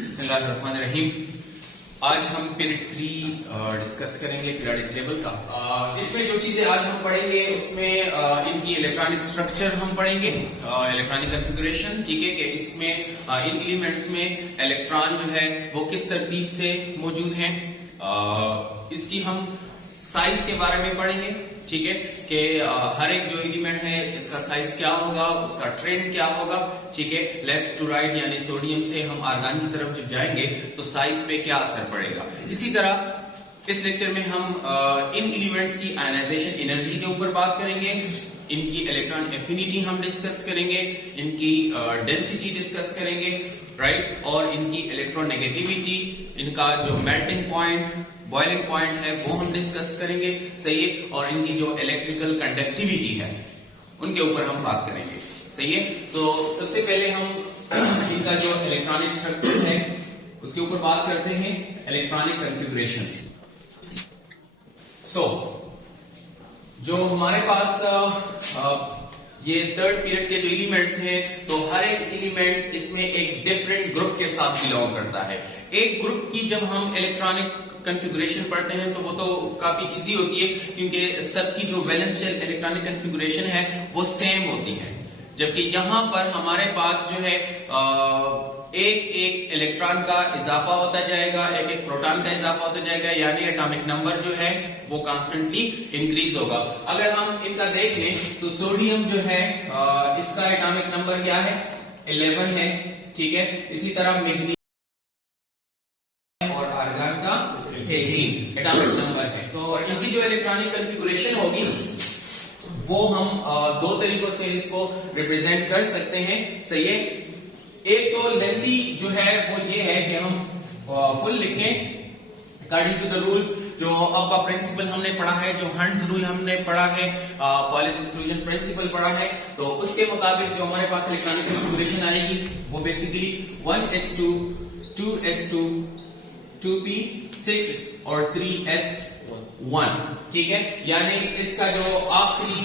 बिस्मिल्लाहिर्रहमानिर्रहीम। आज हम पीरियड 3 डिस्कस करेंगे पीरियोडिक टेबल का। इसमें जो चीजें आज हम पढ़ेंगे उसमें इनकी इलेक्ट्रॉनिक स्ट्रक्चर हम पढ़ेंगे, इलेक्ट्रॉनिक कॉन्फ़िगरेशन, ठीक है, कि इसमें इन एलिमेंट्स में इलेक्ट्रॉन जो है वो किस तरतीब से मौजूद हैं। इसकी हम साइज के बारे में पढ़ेंगे, ठीक है, कि हर एक जो एलिमेंट है इसका साइज क्या होगा, उसका ट्रेंड क्या होगा, ठीक है, लेफ्ट टू राइट यानी सोडियम से हम आर्गन की तरफ जब जाएंगे तो साइज पे क्या असर पड़ेगा। इसी तरह इस लेक्चर में हम इन एलिमेंट्स की आयनाइजेशन एनर्जी के ऊपर बात करेंगे, इनकी इलेक्ट्रॉन एफिनिटी हम डिस्कस करेंगे, इनकी डेंसिटी डिस्कस करेंगे, राइट, और इनकी इलेक्ट्रोनेगेटिविटी, इनका जो मेल्टिंग पॉइंट, बॉइलिंग पॉइंट है वो हम डिस्कस करेंगे, सही है, और इनकी जो इलेक्ट्रिकल कंडक्टिविटी है उनके ऊपर हम बात करेंगे, सही है। तो सबसे पहले हम इनका जो इलेक्ट्रॉनिक स्ट्रक्चर है उसके ऊपर बात करते हैं, इलेक्ट्रॉनिक कॉन्फ़िगरेशन। जो हमारे पास ये थर्ड पीरियड के जो एलिमेंट्स हैं, तो हर एक एलिमेंट इसमें एक डिफरेंट ग्रुप के साथ बिलोंग करता है। एक ग्रुप की जब हम इलेक्ट्रॉनिक कॉन्फ़िगरेशन पढ़ते हैं तो वो तो काफी इजी होती है, क्योंकि सबकी जो वैलेंस शेल इलेक्ट्रॉनिक कॉन्फ़िगरेशन है वो सेम होती है, जबकि यहां पर हमारे पास जो है एक एक इलेक्ट्रॉन का इजाफा होता जाएगा, एक एक प्रोटॉन का इजाफा होता जाएगा, यानी एटॉमिक नंबर जो है वो कांस्टेंटली इंक्रीज होगा। अगर हम इनका देख लें तो सोडियम जो है इसका एटॉमिक नंबर क्या है, 11 है, ठीक है। इसी तरह मैग्नीशियम और आर्गन का 18 एटॉमिक नंबर है। तो इनकी जो इलेक्ट्रॉनिक कॉन्फ़िगरेशन होगी वो हम दो तरीकों से इसको रिप्रेजेंट कर सकते हैं, सही है। एक तो लेंथी जो है वो ये है कि हम फुल लिखें अकॉर्डिंग टू द रूल्स, जो अब प्रिंसिपल हमने पढ़ा है, जो हंट्स रूल हमने पढ़ा है, पॉइस एक्सक्लूजन प्रिंसिपल पढ़ा है, तो उसके मुताबिक जो हमारे पास इलेक्ट्रॉनिक कॉन्फ़िगरेशन आएगी वो बेसिकली 1s2 2s2 2p6 और 3s1, ठीक है। यानी इसका जो आखिरी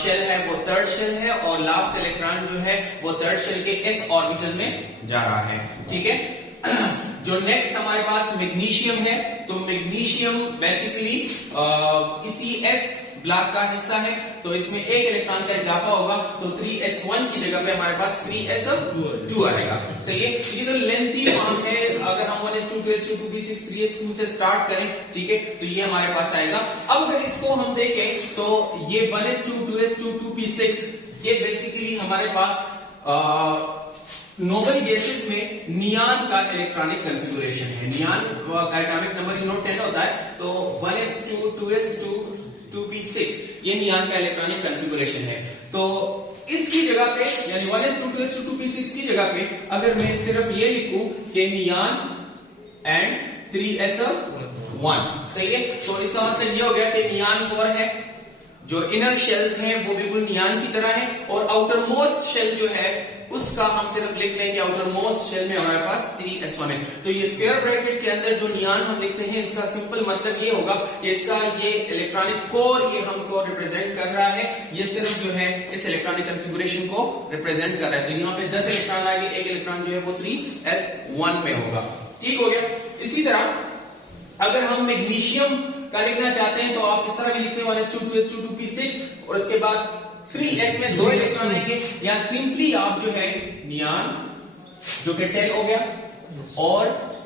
शेल है वो थर्ड शेल है और लास्ट इलेक्ट्रॉन जो है वो थर्ड शेल के s ऑर्बिटल में जा रहा है, ठीक है। जो नेक्स्ट हमारे पास मैग्नीशियम है, तो मैग्नीशियम बेसिकली इसी s ब्लॉक का हिस्सा है, तो इसमें एक इलेक्ट्रॉन का इजाफा होगा, तो 3s1 की जगह पे हमारे पास 3s2 आएगा, सही है। ये तो लेंथी फॉर्म है, अगर हम 1s2 2s2 2p6 3s2 से स्टार्ट करें, ठीक है, तो ये हमारे पास आएगा। अब अगर इसको हम देखें तो ये 1s2 2s2 2p6 ये बेसिकली हमारे पास नोबल गैसेस में नियान का इलेक्ट्रॉनिक कॉन्फ़िगरेशन है। नियान का एटॉमिक नंबर नोट 10 होता है, तो 1s2 2s2 2p6 ये नियान का इलेक्ट्रॉनिक कॉन्फ़िगरेशन है। तो इसकी जगह पे यानी 1s2 2s2 2p6 की जगह पे अगर मैं सिर्फ ये लिखूं कि नियान एंड 3s1, सही है, तो इसका मतलब ये हो गया कि नियान कोर है, जो इनर शेल्स हैं वो बिल्कुल नियान की तरह है, और आउटर मोस्ट शेल जो है उसका हम सिर्फ लिख लें कि आउटर मोस्ट शेल में हमारे पास 3s1 है। तो ये स्क्वायर ब्रैकेट के अंदर जो नियान हम लिखते हैं इसका सिंपल मतलब ये होगा कि इसका ये इलेक्ट्रॉनिक कोर ये हमको रिप्रेजेंट कर रहा है, ये सिर्फ जो है इस इलेक्ट्रॉनिक कॉन्फ़िगरेशन को रिप्रेजेंट कर रहा है। तो यहाँ पे 10 इलेक्ट्रॉन आएंगे, एक इलेक्ट्रॉन जो है वो 3s1 में होगा, ठीक हो गया। इसी तरह अगर हम मैग्नीशियम का लिखना चाहते हैं तो आप इस तरह भी लिख सकते हैं 1s2 2s2 2p6 और उसके बाद 3s में 2 इलेक्ट्रॉन आएंगे, या सिंपली आप जो है नियान जो कि 10 हो गया और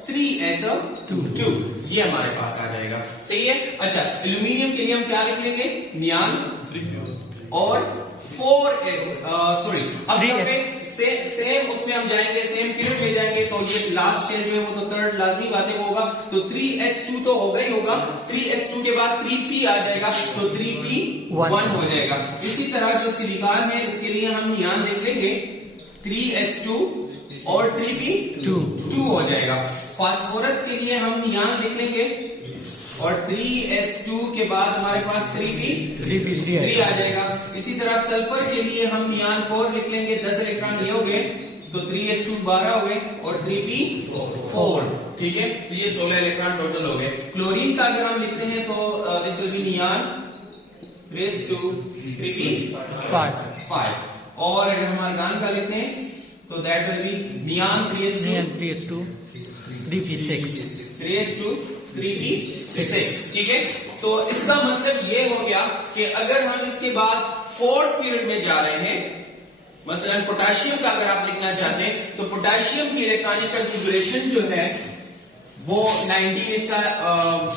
3s2 ये हमारे पास आ जाएगा, सही है। अच्छा, एल्यूमिनियम के लिए हम क्या लिख लेंगे, नियान और 4s सॉरी अब सेम उसमें हम जाएंगे, सेम पीरियड में जाएंगे, तो ये लास्ट शेल जो है वो तो थर्ड लाजमी बात है वो होगा, तो 3s2 तो होगा ही होगा, 3s2 के बाद 3p आ जाएगा, तो 3p1 हो जाएगा। इसी तरह जो सिलिकॉन है इसके लिए हम नियान देख लेंगे 3s2 और 3p2 हो जाएगा। फास्फोरस के लिए हम नियान लिख लेंगे और 3s2 के बाद हमारे पास 3p3 आ जाएगा। इसी तरह सल्फर के लिए हम नियान कोर लिख लेंगे, 10 इलेक्ट्रॉन ये हो गए, तो 3s2 12 हो गए और 3p4, ठीक है, तो ये 16 इलेक्ट्रॉन टोटल हो गए। क्लोरीन का अगर हम लिखते हैं तो this will be neon raise to 3p5, और अगर हम आर्गन का लिखते हैं तो that will be नियान 3s2 3p6 3p6, ठीक है। तो इसका मतलब ये हो गया कि अगर हम इसके बाद फोर्थ पीरियड में जा रहे हैं, मसलन पोटेशियम का अगर आप लिखना चाहते हैं, तो पोटेशियम की इलेक्ट्रॉनिक कॉन्फ़िगरेशन जो है वो 19 इसका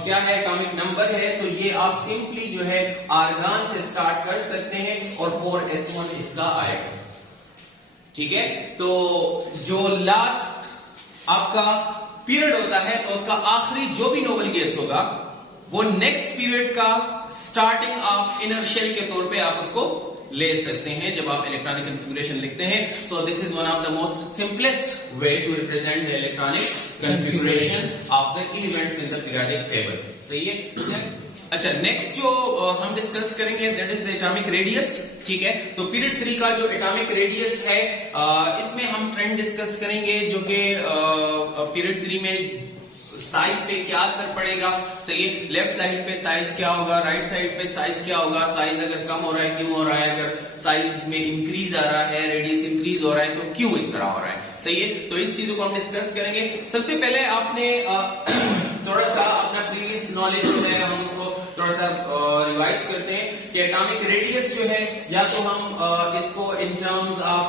क्या है, एटॉमिक नंबर है। तो ये आप सिंपली जो है आर्गन से स्टार्ट कर सकते हैं और 4s1 इसका आएगा, ठीक है। तो जो लास्ट आपका पीरियड होता है, तो उसका आखिरी जो भी नोबल गैस होगा वो नेक्स्ट पीरियड का स्टार्टिंग ऑफ इनर शेल के तौर पे आप उसको ले सकते हैं जब आप इलेक्ट्रॉनिक कॉन्फ़िगरेशन लिखते हैं। So this is one of the most simplest way to represent the electronic configuration of the elements in the periodic table. सही है। अच्छा, नेक्स्ट जो हम डिस्कस करेंगे that is the atomic radius, ठीक है। तो पीरियड 3 का जो एटॉमिक रेडियस है, इसमें हम ट्रेंड डिस्कस करेंगे जो कि पीरियड 3 में साइज पे क्या असर पड़ेगा। सही है। लेफ्ट साइड पे साइज क्या होगा, राइट साइड पे साइज क्या होगा, साइज अगर कम हो रहा है क्यों हो रहा है, अगर साइज में इंक्रीज आ रहा है, रेडियस इंक्रीज हो रहा है तो क्यों इस तरह हो रहा है। सही है। तो इस चीजों को हम डिस्कस करेंगे। सबसे पहले आपने थोड़ा सा अपना प्रीवियस नॉलेज जो है हम उसको थोड़ा सा रिवाइज करते हैं कि एटॉमिक रेडियस जो है, या तो हम इसको in terms of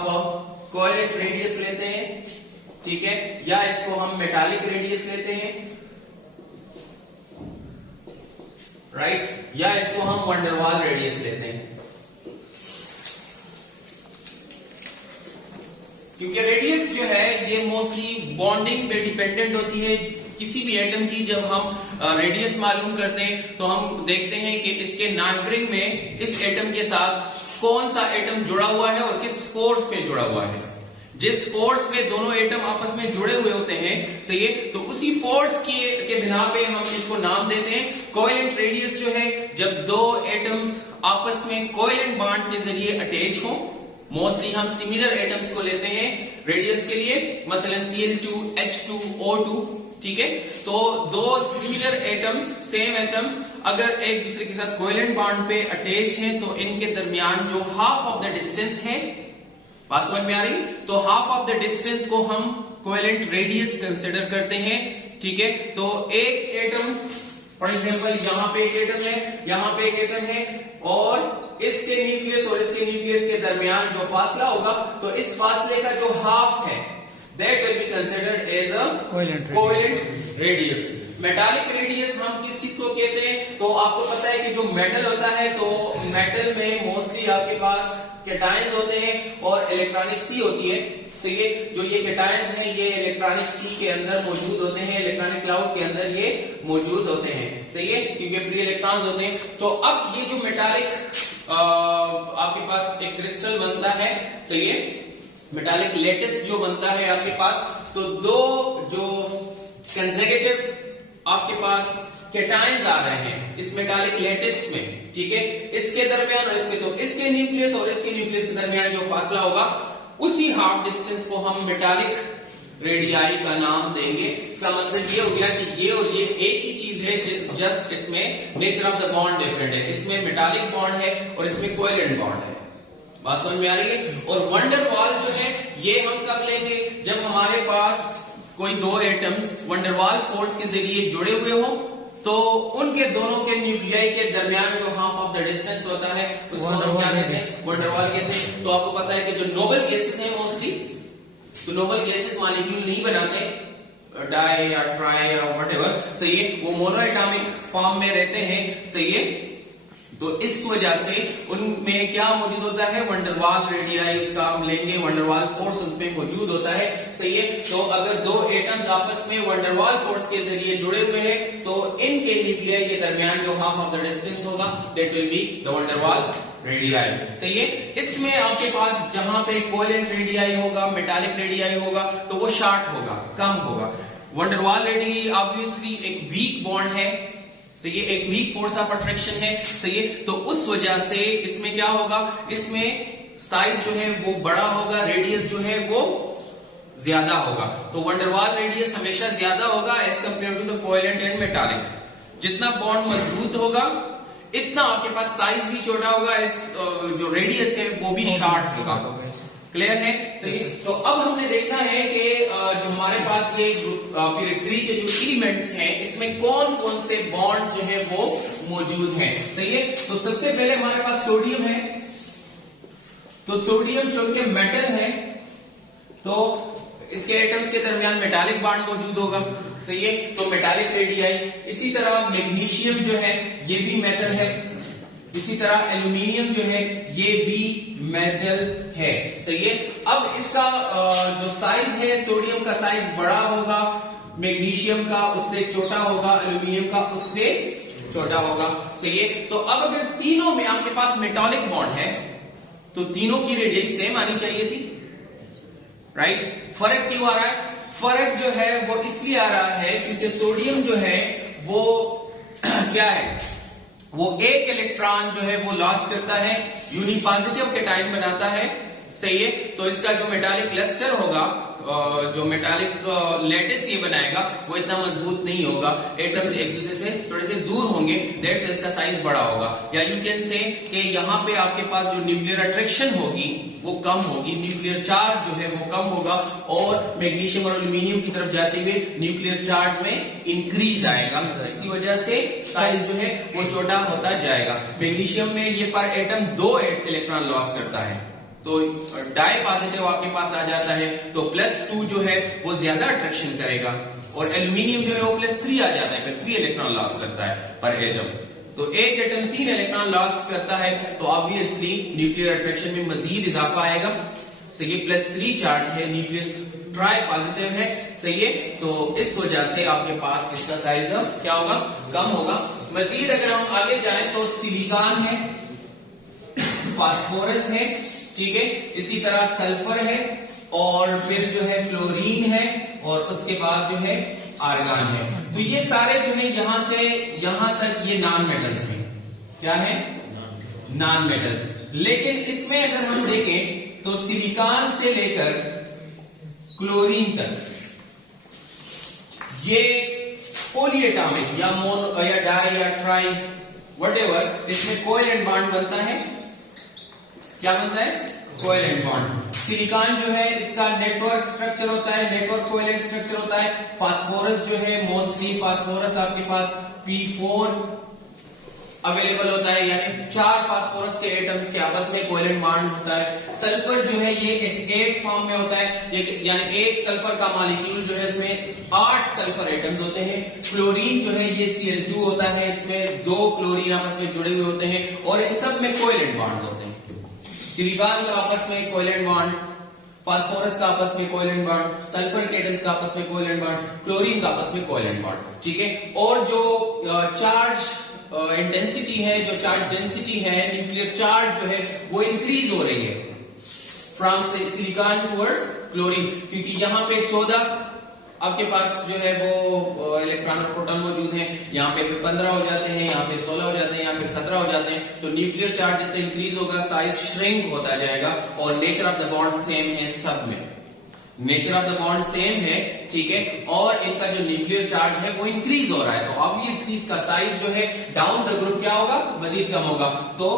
covalent radius लेते हैं, ठीक है, या इसको हम मेटालिक रेडियस लेते हैं, राइट, या इसको हम वंडरवाल रेडियस लेते हैं। क्योंकि रेडियस जो है ये मोस्टली बॉन्डिंग पे डिपेंडेंट होती है। किसी भी एटम की जब हम रेडियस मालूम करते हैं तो हम देखते हैं कि इसके नाइबरिंग में इस एटम के साथ कौन सा एटम जुड़ा हुआ है और किस फोर्स पे जुड़ा हुआ है। जिस फोर्स पे दोनों एटम आपस में जुड़े हुए होते हैं, सही है, तो उसी फोर्स के बिना पे हम इसको नाम देते हैं कोवेलेंट रेडियस। जो है जब दो एटम्स आपस में कोवेलेंट बॉन्ड के जरिए अटैच हो, मोस्टली हम सिमिलर एटम्स को लेते हैं रेडियस के लिए, मसलन Cl2 H2O2, ठीक है। तो दो सिमिलर एटम्स, सेम एटम्स अगर एक दूसरे के साथ कोवेलेंट बॉन्ड पे अटैच हैं तो इनके दरमियान जो हाफ ऑफ द डिस्टेंस है, बात समझ में आ रही, तो हाफ ऑफ द डिस्टेंस को हम कोवेलेंट रेडियस कंसीडर करते हैं, ठीक है। तो एक एटम फॉर एग्जांपल यहां पे एक एटम है, यहां पे एक एटम है, और इसके न्यूक्लियस और इसके न्यूक्लियस के दरमियान जो फासला होगा, तो इस फासले का जो हाफ है that will be considered as a covalent radius. Metallic radius हम किस चीज को कहते हैं, तो आपको पता है कि जो मेटल होता है, तो मेटल में मोस्टली आपके पास कैटायंस होते हैं और इलेक्ट्रॉनिक सी होती है। सही है। जो ये कैटायंस हैं ये इलेक्ट्रॉनिक सी के अंदर मौजूद होते हैं, इलेक्ट्रॉनिक क्लाउड के अंदर ये मौजूद होते हैं। सही है, क्योंकि फ्री इलेक्ट्रॉन्स होते हैं। तो अब ये जो मेटालिक आपके पास एक क्रिस्टल बनता है, सही है, मेटालिक लेटिस जो बनता है आपके पास, तो दो जो कंसेक्यूटिव आपके पास कैटायंस आ रहे हैं इस मेटालिक लेटिस में, ठीक है, इसके दरमियान और इसके, तो इसके न्यूक्लियस और इसके न्यूक्लियस के दरमियान जो फासला होगा उसी हाफ डिस्टेंस को हम मेटालिक रेडियाई का नाम देंगे। इसका मतलब ये हो गया कि ये और ये एक ही चीज है, जस्ट इसमें nature of the bond different है। इसमें मेटालिक बॉन्ड है और इसमें कोवेलेंट बॉन्ड है। बात समझ में आ रही है। और वंडरवाल जो है ये हम कब लेंगे, जब हमारे पास कोई दो एटम्स वंडरवाल फोर्स के जरिए जुड़े हुए हो, तो उनके दोनों के न्यूक्लियाई के दरमियान जो हाफ ऑफ द डिस्टेंस होता है उसको हम क्या कहते हैं, वंडरवाल कहते हैं। तो आपको पता है कि जो नोबल गैसेस हैं मोस्टली, तो नोबल गैसेस मॉलिक्यूल नहीं बनाते, डाई या ट्राई या व्हाटएवर, सही है, वो मोनोएटॉमिक फॉर्म में रहते हैं। सही है। तो इस वजह से उनमें क्या मौजूद होता है, वंडरवाल रेडियाई, उसका हम लेंगे, वंडरवाल फोर्स उनपे मौजूद होता है। सही है। तो अगर दो एटम्स आपस में वंडरवाल फोर्स के जरिए जुड़े हुए हैं, तो इनके न्यूक्लियाई के दरमियान जो हाफ ऑफ द डिस्टेंस होगा that will be the van der Waals radii. सही है। इसमें आपके पास जहां पे कोवेलेंट रेडियाई होगा, मेटालिक रेडियाई होगा, तो वो शॉर्ट होगा, कम होगा। वंडरवाल रेडियाई ऑब्वियसली एक वीक बॉन्ड है, सही है, एक वीक फोर्स ऑफ अट्रैक्शन है। सही है। तो उस वजह से इसमें क्या होगा, इसमें साइज जो है वो बड़ा होगा, रेडियस जो है वो ज्यादा होगा। तो वंडरवाल रेडियस हमेशा ज्यादा होगा as compare to the covalent and metallic. जितना बॉन्ड मजबूत होगा इतना आपके पास साइज भी छोटा होगा, इस जो रेडियस है वो भी शॉर्ट होगा। क्लियर है? सही। तो अब हमने देखना है कि जो हमारे पास ये पीरियड 3 के जो एलिमेंट्स हैं इसमें कौन कौन से बॉन्ड्स जो है वो मौजूद हैं। सही है। तो सबसे पहले हमारे पास सोडियम है, तो सोडियम चूंकि मेटल है तो इसके एटम्स के दरमियान मेटालिक बॉन्ड मौजूद होगा। सही है। तो मेटालिक रेडियाई। इसी तरह मैग्नीशियम जो है ये भी मेटल है, इसी तरह एल्यूमिनियम जो है ये भी मेटल है। सही है। अब इसका जो साइज है, सोडियम का साइज बड़ा होगा, मैग्नीशियम का उससे छोटा होगा, एल्यूमिनियम का उससे छोटा होगा। सही है। तो अब अगर तीनों में आपके पास मेटालिक बॉन्ड है तो तीनों की रेडियस सेम आनी चाहिए थी, राइट? फर्क क्यों आ रहा है? फर्क जो है वो इसलिए आ रहा है क्योंकि सोडियम जो है वो क्या है, वो एक इलेक्ट्रॉन जो है वो लॉस करता है, यूनिपॉजिटिव कैटायन बनाता है। सही है। तो इसका जो मेटालिक क्लस्टर होगा, जो मेटालिक लैटिस ये बनाएगा वो इतना मजबूत नहीं होगा, एटम्स एक दूसरे से थोड़े से दूर होंगे, दैट्स व्हाई इसका साइज बड़ा होगा। या यू कैन से कि यहाँ पे आपके पास जो न्यूक्लियर अट्रैक्शन होगी वो कम होगी, न्यूक्लियर चार्ज जो है वो कम होगा और मैग्नीशियम और एल्यूमिनियम की तरफ जाते हुए न्यूक्लियर चार्ज में इंक्रीज आएगा। इसकी वजह से साइज जो है वो छोटा होता जाएगा। मैग्नीशियम में ये पर एटम 2 इलेक्ट्रॉन लॉस करता है तो डाई पॉजिटिव आपके पास आ जाता है, तो +2 जो है वो ज्यादा अट्रैक्शन करेगा और एल्यूमिनियम जो है वो +3 आ जाता है, फिर 3 इलेक्ट्रॉन लॉस करता है पर एटम। तो एक एटम 3 इलेक्ट्रॉन लॉस करता है तो ऑब्वियसली न्यूक्लियर अट्रैक्शन में मजीद इजाफा आएगा। सही है। +3 चार्ज है, न्यूक्लियस ट्राई पॉजिटिव है। सही है। तो इस वजह से आपके पास इसका साइज क्या होगा, कम होगा। मजीद अगर हम आगे जाएं तो सिलिकॉन है, फास्फोरस है, ठीक है, इसी तरह सल्फर है और फिर जो है क्लोरीन है और उसके बाद जो है आर्गन है। तो ये सारे जो है यहां से यहां तक ये नॉन मेटल्स हैं। क्या है? Non metals. लेकिन इसमें अगर हम देखें तो सिलिकॉन से लेकर क्लोरीन तक ये पॉलीएटॉमिक या मोनो या डाई या ट्राई व्हाटएवर, इसमें कोवेलेंट बॉन्ड बनता है। क्या बनता है? Covalent bond. सिलिकॉन जो है इसका नेटवर्क स्ट्रक्चर होता है, नेटवर्क कोवेलेंट स्ट्रक्चर होता है। फास्फोरस जो है मोस्टली फास्फोरस आपके पास P4 अवेलेबल होता है, यानी 4 फास्फोरस के एटम्स के आपस में कोवेलेंट बॉन्ड होता है। सल्फर जो है ये S8 फॉर्म में होता है, यानी एक सल्फर का मॉलिक्यूल जो है इसमें 8 सल्फर एटम्स होते हैं। क्लोरीन जो है ये Cl2 होता है, इसमें 2 क्लोरीन आपस में जुड़े हुए होते हैं और इन सब में कोवेलेंट बॉन्ड्स होते हैं। सिलिकॉन का आपस में कोवेलेंट बॉन्ड, फास्फोरस का आपस में कोवेलेंट बॉन्ड, सल्फर के एटम्स का आपस में कोवेलेंट बॉन्ड, क्लोरीन का आपस में कोवेलेंट बॉन्ड। ठीक है। और जो चार्ज इंटेंसिटी है, जो चार्ज डेंसिटी है, न्यूक्लियर चार्ज जो है वो इंक्रीज हो रही है फ्रॉम सिलिकॉन टुवर्ड्स क्लोरीन, क्योंकि यहाँ पे 14 आपके पास जो है वो इलेक्ट्रॉन और प्रोटॉन मौजूद हैं, यहाँ पे 15 हो जाते हैं, यहाँ पे 16 हो जाते हैं, यहाँ पे 17 हो जाते हैं। तो न्यूक्लियर चार्ज जितना इंक्रीज होगा साइज श्रिंक होता जाएगा और nature of the bond same है सब में, nature of the bond same है। ठीक है। और इनका जो न्यूक्लियर चार्ज है वो इंक्रीज हो रहा है, तो ऑब्वियसली इसका साइज जो है डाउन द ग्रुप क्या होगा, मजीद कम होगा, तो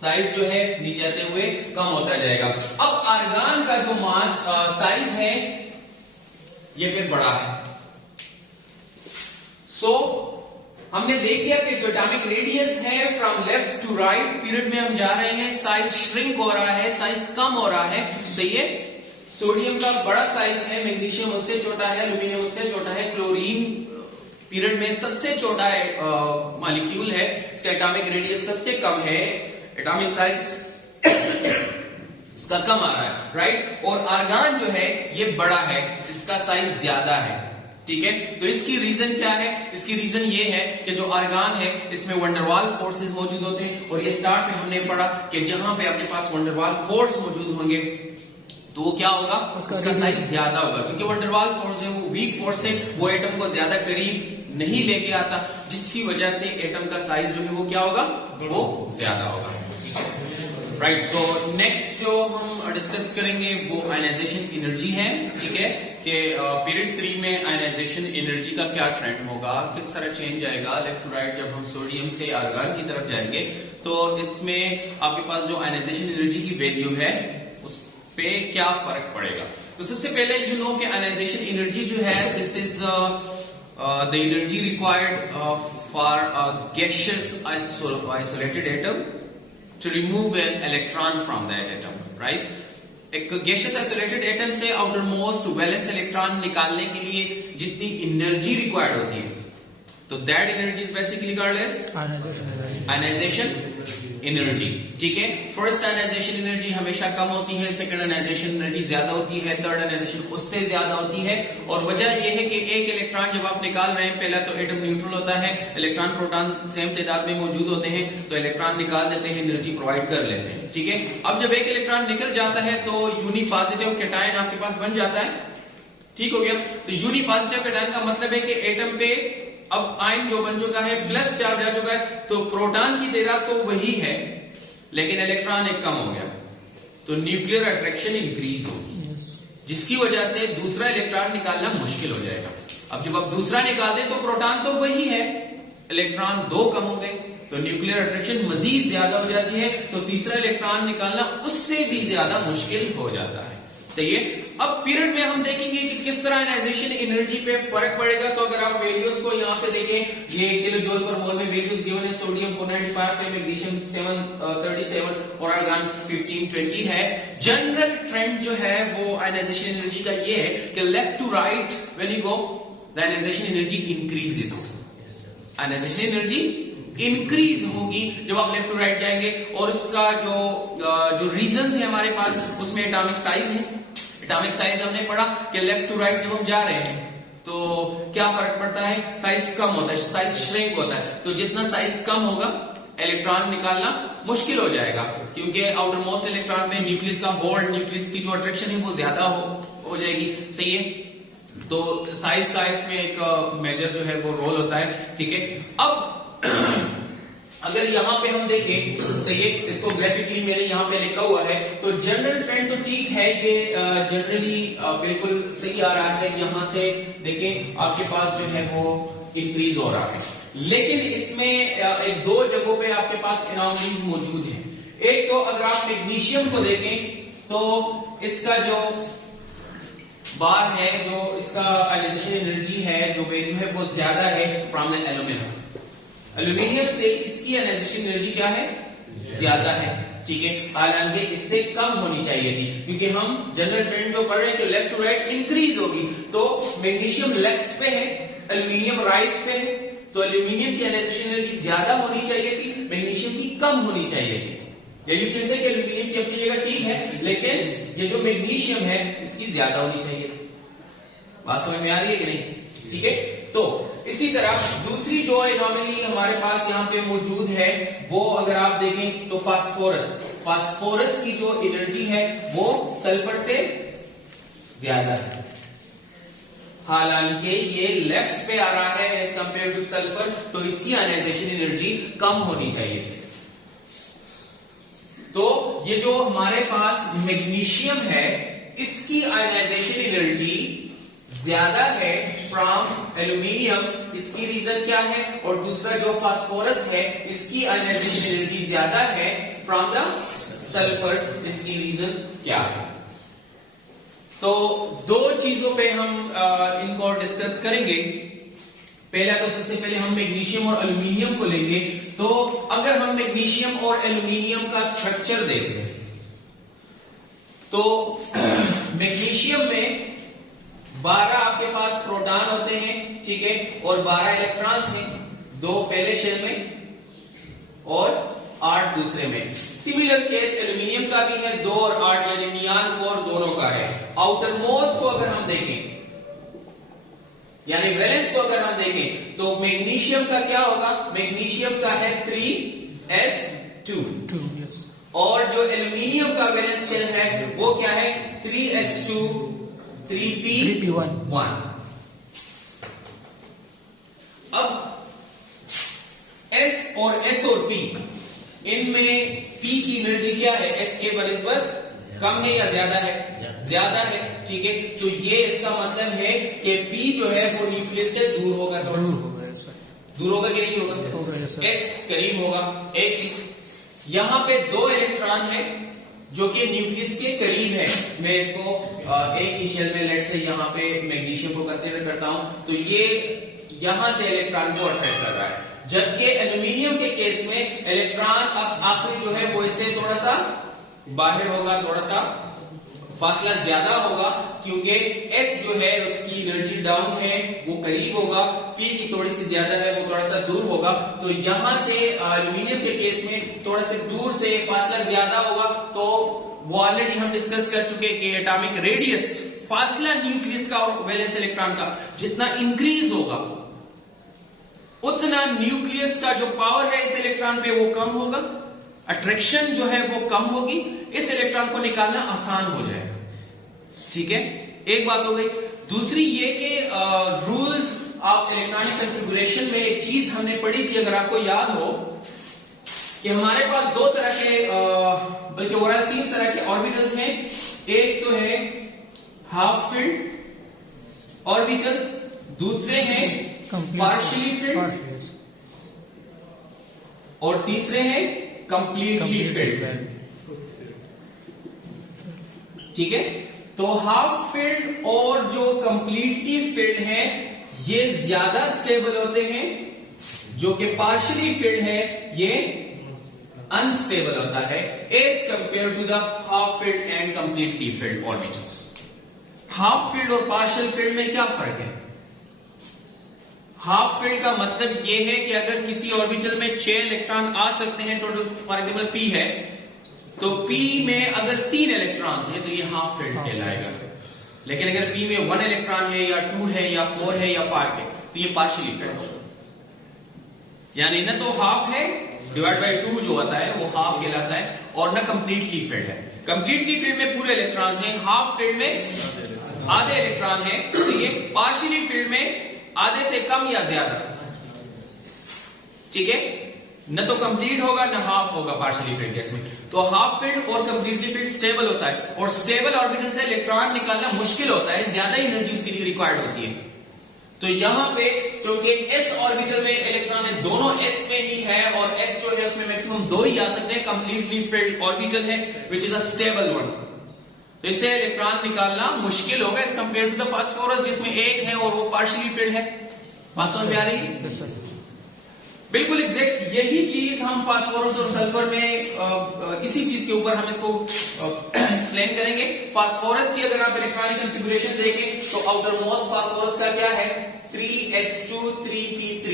साइज जो है नीचे आते हुए कम होता जाएगा। अब आर्गन का जो मास साइज है ये फिर बड़ा है। हमने देख लिया कि जो एटॉमिक रेडियस है from left to right period में हम जा रहे हैं, साइज श्रिंक हो रहा है, साइज कम हो रहा है। सही है। सोडियम का बड़ा साइज है, मैग्नीशियम उससे छोटा है, एल्यूमिनियम उससे छोटा है, क्लोरीन पीरियड में सबसे छोटा मॉलिक्यूल है, इसका एटॉमिक रेडियस सबसे कम है, एटॉमिक साइज इसका कम आ रहा है, राइट। और आर्गन जो है ये बड़ा है, इसका साइज ज्यादा है। ठीक है। तो इसकी रीजन क्या है? इसकी रीजन ये है कि जो आर्गन है इसमें वंडरवाल फोर्सेस मौजूद होते हैं, और ये स्टार्ट में हमने पढ़ा कि जहां पे आपके पास वंडरवाल फोर्स मौजूद होंगे तो वो क्या होगा, उसका साइज ज्यादा होगा, क्योंकि वंडरवाल फोर्स है वो वीक फोर्स है, वो एटम को ज्यादा करीब नहीं लेके आता, जिसकी वजह से एटम का साइज जो है वो क्या होगा, वो ज्यादा होगा। राइट। सो नेक्स्ट जो हम डिस्कस करेंगे वो आयनाइजेशन एनर्जी है। ठीक है, कि पीरियड 3 में आयनाइजेशन एनर्जी का क्या ट्रेंड होगा, किस तरह चेंज आएगा लेफ्ट टू राइट जब हम सोडियम से आर्गन की तरफ जाएंगे। तो इसमें आपके पास जो आयनाइजेशन एनर्जी की वैल्यू है उस पे क्या फर्क पड़ेगा? तो सबसे पहले यू नो कि आयनाइजेशन एनर्जी जो है, this is the energy required for a gaseous isolated atom to remove an electron from that atom, right? एक गैसियस आइसोलेटेड एटम से आउटर मोस्ट वैलेंस इलेक्ट्रॉन निकालने के लिए जितनी एनर्जी रिक्वायर्ड होती है, तो that energy is basically called as ionization energy, ठीक है? फर्स्ट आयनाइजेशन एनर्जी हमेशा कम होती है, सेकंड आयनाइजेशन एनर्जी ज्यादा होती है, थर्ड आयनाइजेशन उससे ज्यादा होती है। और वजह यह है कि एक इलेक्ट्रॉन जब आप निकाल रहे हैं, पहला तो एटम न्यूट्रल होता है, इलेक्ट्रॉन प्रोटॉन सेम तादाद में मौजूद होते हैं, तो इलेक्ट्रॉन निकाल देते हैं, एनर्जी प्रोवाइड कर लेते हैं, ठीक है? अब जब एक इलेक्ट्रॉन निकल जाता है तो यूनिपॉजिटिव कैटायन आपके पास बन जाता है, ठीक हो गया? तो यूनिपॉजिटिव कैटायन का मतलब है कि एटम पे अब आयन जो बन चुका है, प्लस चार्ज आ चुका है, तो प्रोटॉन की तादाद तो वही है, लेकिन इलेक्ट्रॉन एक कम हो गया, तो न्यूक्लियर अट्रैक्शन इंक्रीज होगी, जिसकी वजह से दूसरा इलेक्ट्रॉन निकालना मुश्किल हो जाएगा। अब जब आप दूसरा निकाल दें तो प्रोटॉन तो वही है, इलेक्ट्रॉन दो कम हो गए, तो न्यूक्लियर अट्रैक्शन मजीद ज्यादा हो जाती है, तो तीसरा इलेक्ट्रॉन निकालना उससे भी ज्यादा मुश्किल हो जाता है, सही है? अब पीरियड में हम देखेंगे कि किस तरह आयनाइजेशन एनर्जी पे फर्क पड़ेगा। तो अगर आप वैल्यूज को यहां से देखें, ये किलो जूल पर मोल में वैल्यूज गिवन है, सोडियम 495 पे, मैग्नीशियम 737 और आर्गन 1520 है। जनरल ट्रेंड जो है वो आयनाइजेशन एनर्जी का ये है कि left to right when you go the ionization energy increases, ionization energy increase होगी जब आप लेफ्ट टू राइट जाएंगे। और उसका जो रीजंस है हमारे पास, उसमें एटॉमिक साइज है। एटॉमिक साइज हमने पढ़ा कि लेफ्ट टू राइट जब हम जा रहे हैं तो क्या फर्क पड़ता है, साइज कम होता है, साइज श्रिंक होता है, तो जितना साइज कम होगा इलेक्ट्रॉन निकालना मुश्किल हो जाएगा, क्योंकि आउटर मोस्ट इलेक्ट्रॉन में न्यूक्लियस का होल्ड, न्यूक्लियस की जो अट्रैक्शन है वो ज्यादा हो जाएगी, सही है? तो साइज का इसमें एक मेजर जो है वो रोल होता है, ठीक है? अब अगर यहां पे हम देखें, सही है, इसको ग्राफिकली मैंने यहां पे लिखा हुआ है, तो जनरल ट्रेंड तो ठीक है, ये जनरली बिल्कुल सही आ रहा है। यहां से देखें आपके पास जो है वो इंक्रीज हो रहा है, लेकिन इसमें एक दो जगहों पे आपके पास एनॉमलीज मौजूद है। एक तो अगर आप मैग्नीशियम को देखें तो इसका जो बार है, जो इसका आयनाइजेशन एनर्जी है, जो वैल्यू है वो ज्यादा है फ्रॉम द एल्यूमिनियम। एल्यूमिनियम से इसकी आयनाइजेशन एनर्जी क्या है, ज्यादा है, ठीक है? हालांकि इससे कम होनी चाहिए थी, क्योंकि हम जनरल ट्रेंड जो पढ़ रहे हैं कि लेफ्ट टू राइट इंक्रीज होगी, तो मैग्नीशियम लेफ्ट पे है, एल्यूमिनियम राइट पे है, तो एल्यूमिनियम की आयनाइजेशन एनर्जी ज्यादा होनी चाहिए थी, मैग्नीशियम की कम होनी चाहिए थी। या यू कैन से कि एल्यूमिनियम की अपनी जगह ठीक है, लेकिन ये जो मैग्नीशियम है इसकी ज्यादा होनी चाहिए थी। बात समझ में आ रही है कि नहीं? ठीक है? तो इसी तरह दूसरी जो एनॉमली हमारे पास यहाँ पे मौजूद है, वो अगर आप देखें तो फास्फोरस की जो एनर्जी है वो सल्फर से ज्यादा है, हालांकि ये लेफ्ट पे आ रहा है एज कंपेयर टू सल्फर, तो इसकी आयनाइजेशन एनर्जी कम होनी चाहिए। तो ये जो हमारे पास मैग्नीशियम है, इसकी आयनाइजेशन एनर्जी ज्यादा है फ्रॉम एल्यूमिनियम, इसकी रीजन क्या है? और दूसरा जो फास्फोरस है, इसकी आयनाइजेशन एनर्जी ज्यादा है फ्रॉम द सल्फर, इसकी रीजन क्या है? तो दो चीजों पे हम इनको डिस्कस करेंगे। पहला तो सबसे पहले हम मैग्नीशियम और एल्यूमिनियम को लेंगे। तो अगर हम मैग्नीशियम और एल्यूमिनियम का स्ट्रक्चर देखें तो मैग्नीशियम में 12 आपके पास प्रोटॉन होते हैं, ठीक है, और 12 इलेक्ट्रॉन्स हैं, 2 पहले शेल में और 8 दूसरे में। सिमिलर केस एल्यूमिनियम का भी है, 2 और 8 यानी नियान कोर दोनों का है। आउटर मोस्ट को अगर हम देखें यानी वैलेंस को अगर हम देखें तो मैग्नीशियम का क्या होगा? मैग्नीशियम का है 3s2 और जो एल्यूमिनियम का वैलेंस शेल है वो क्या है? 3s2 3p1। अब S और P इनमें P की एनर्जी क्या है? S के बनिस्बत कम है या ज्यादा है? ज्यादा है, ठीक है। तो ये इसका मतलब है कि P जो है वो न्यूक्लियस से दूर होगा, थोड़ा सा दूर होगा कि नहीं होगा? S करीब होगा। एक चीज, यहां पे 2 इलेक्ट्रॉन है जो कि न्यूक्लियस के करीब है। मैं इसको एक ही शेल में लेट से यहाँ पे मैग्नीशियम को कंसीडर करता हूं, तो ये यहां से इलेक्ट्रॉन को अट्रैक्ट कर रहा है, जबकि एल्यूमिनियम के केस में इलेक्ट्रॉन अब आखिरी जो है वो इससे थोड़ा सा बाहर होगा, थोड़ा सा फासला ज्यादा होगा, क्योंकि S जो है उसकी एनर्जी डाउन है, वो करीब होगा, P की थोड़ी सी ज्यादा है, वो थोड़ा सा दूर होगा। तो यहां से एल्यूमिनियम के केस में थोड़ा से दूर से फासला ज्यादा होगा। तो वो ऑलरेडी हम डिस्कस कर चुके कि एटॉमिक रेडियस, फासला न्यूक्लियस का और वैलेंस इलेक्ट्रॉन का जितना इंक्रीज होगा, उतना न्यूक्लियस का जो पावर है इस इलेक्ट्रॉन पे वो कम होगा, अट्रैक्शन जो है वो कम होगी, इस इलेक्ट्रॉन को निकालना आसान हो जाएगा। ठीक है, एक बात हो गई। दूसरी ये कि रूल्स ऑफ इलेक्ट्रॉनिक कॉन्फ़िगरेशन में एक चीज हमने पढ़ी थी, अगर आपको याद हो, कि हमारे पास दो तरह के बल्कि ओवरऑल तीन तरह के ऑर्बिटल्स हैं। एक तो है हाफ फिल्ड ऑर्बिटल्स, दूसरे हैं पार्शियली फिल्ड, और तीसरे हैं कंप्लीटली फिल्ड। ठीक है, तो हाफ फिल्ड और जो कंप्लीटली फिल्ड है ये ज्यादा स्टेबल होते हैं, जो कि पार्शियली फिल्ड है ये अनस्टेबल होता है as compare to the half filled and completely filled orbitals. Half filled और पार्शियल फिल्ड में क्या फर्क है? हाफ फिल्ड का मतलब यह है कि अगर किसी ऑर्बिटल में 6 इलेक्ट्रॉन आ सकते हैं, टोटल फॉर एग्जांपल P है, तो P में अगर 3 इलेक्ट्रॉन्स हैं तो ये हाफ फिल्ड कहलाएगा। लेकिन अगर P में 1 इलेक्ट्रॉन है या 2 है या 4 है या 5 है तो ये पार्शियली फिल्ड होगा। यानी न तो हाफ है डिवाइड बाय 2 जो होता है वो हाफ कहलाता है, और न कंप्लीटली फिल्ड है। कंप्लीटली फिल्ड में पूरे इलेक्ट्रॉन्स हैं, हाफ फिल्ड में आधे इलेक्ट्रॉन है, तो ये पार्शियली फिल्ड में आधे से कम या ज्यादा। ठीक है, न तो कंप्लीट होगा न हाफ होगा पार्शियली फिल्ड केस में। तो हाफ फिल्ड और कंप्लीटली फिल्ड स्टेबल होता है, और स्टेबल ऑर्बिटल से इलेक्ट्रॉन निकालना मुश्किल होता है, ज्यादा एनर्जी उसके लिए रिक्वायर्ड होती है। तो यहां पे क्योंकि s ऑर्बिटल में इलेक्ट्रॉन है, दोनों s में ही है, और s जो है उसमें मैक्सिमम 2 ही आ सकते हैं, कंप्लीटली फिल्ड ऑर्बिटल है which is a stable one, तो इससे इलेक्ट्रॉन निकालना मुश्किल होगा as compare to the phosphorus जिसमें एक है और वो पार्शियली फिल्ड है। बात समझ में आ रही है? बिल्कुल एग्जैक्ट यही चीज हम फास्फोरस और सल्फर में इसी चीज के ऊपर हम इसको एक्सप्लेन करेंगे। फास्फोरस की अगर आप इलेक्ट्रॉनिक कॉन्फ़िगरेशन देखें तो आउटर मोस्ट फास्फोरस का क्या है 3s2 3p3,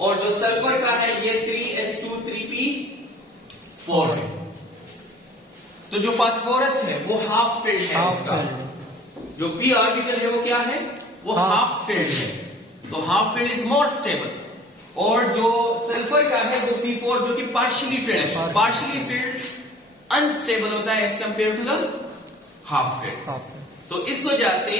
और जो सल्फर का है ये 3s2 3p4 है। तो जो फास्फोरस है वो हाफ फिल्ड है इसका, जो p ऑर्बिटल है वो क्या है, वो हाफ फिल्ड है, तो half filled is more stable. और जो सल्फर का है वो p4 जो कि पार्शियली फिल्ड है, पार्शियली फिल्ड अनस्टेबल होता है as compare to the half filled. तो इस वजह से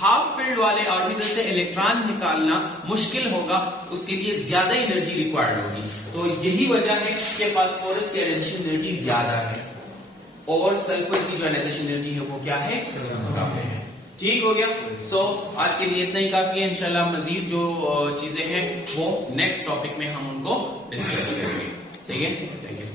हाफ फिल्ड वाले ऑर्बिटल से इलेक्ट्रॉन निकालना मुश्किल होगा, उसके लिए ज्यादा एनर्जी रिक्वायर्ड होगी। तो यही वजह है कि फास्फोरस की आयनाइजेशन एनर्जी ज्यादा है और सल्फर की जो आयनाइजेशन एनर्जी है वो क्या है, कम है। ठीक हो गया। सो आज के लिए इतना ही काफी है। इंशाल्लाह मजीद जो चीजें हैं वो नेक्स्ट टॉपिक में हम उनको डिस्कस करेंगे। ठीक है, थैंक यू।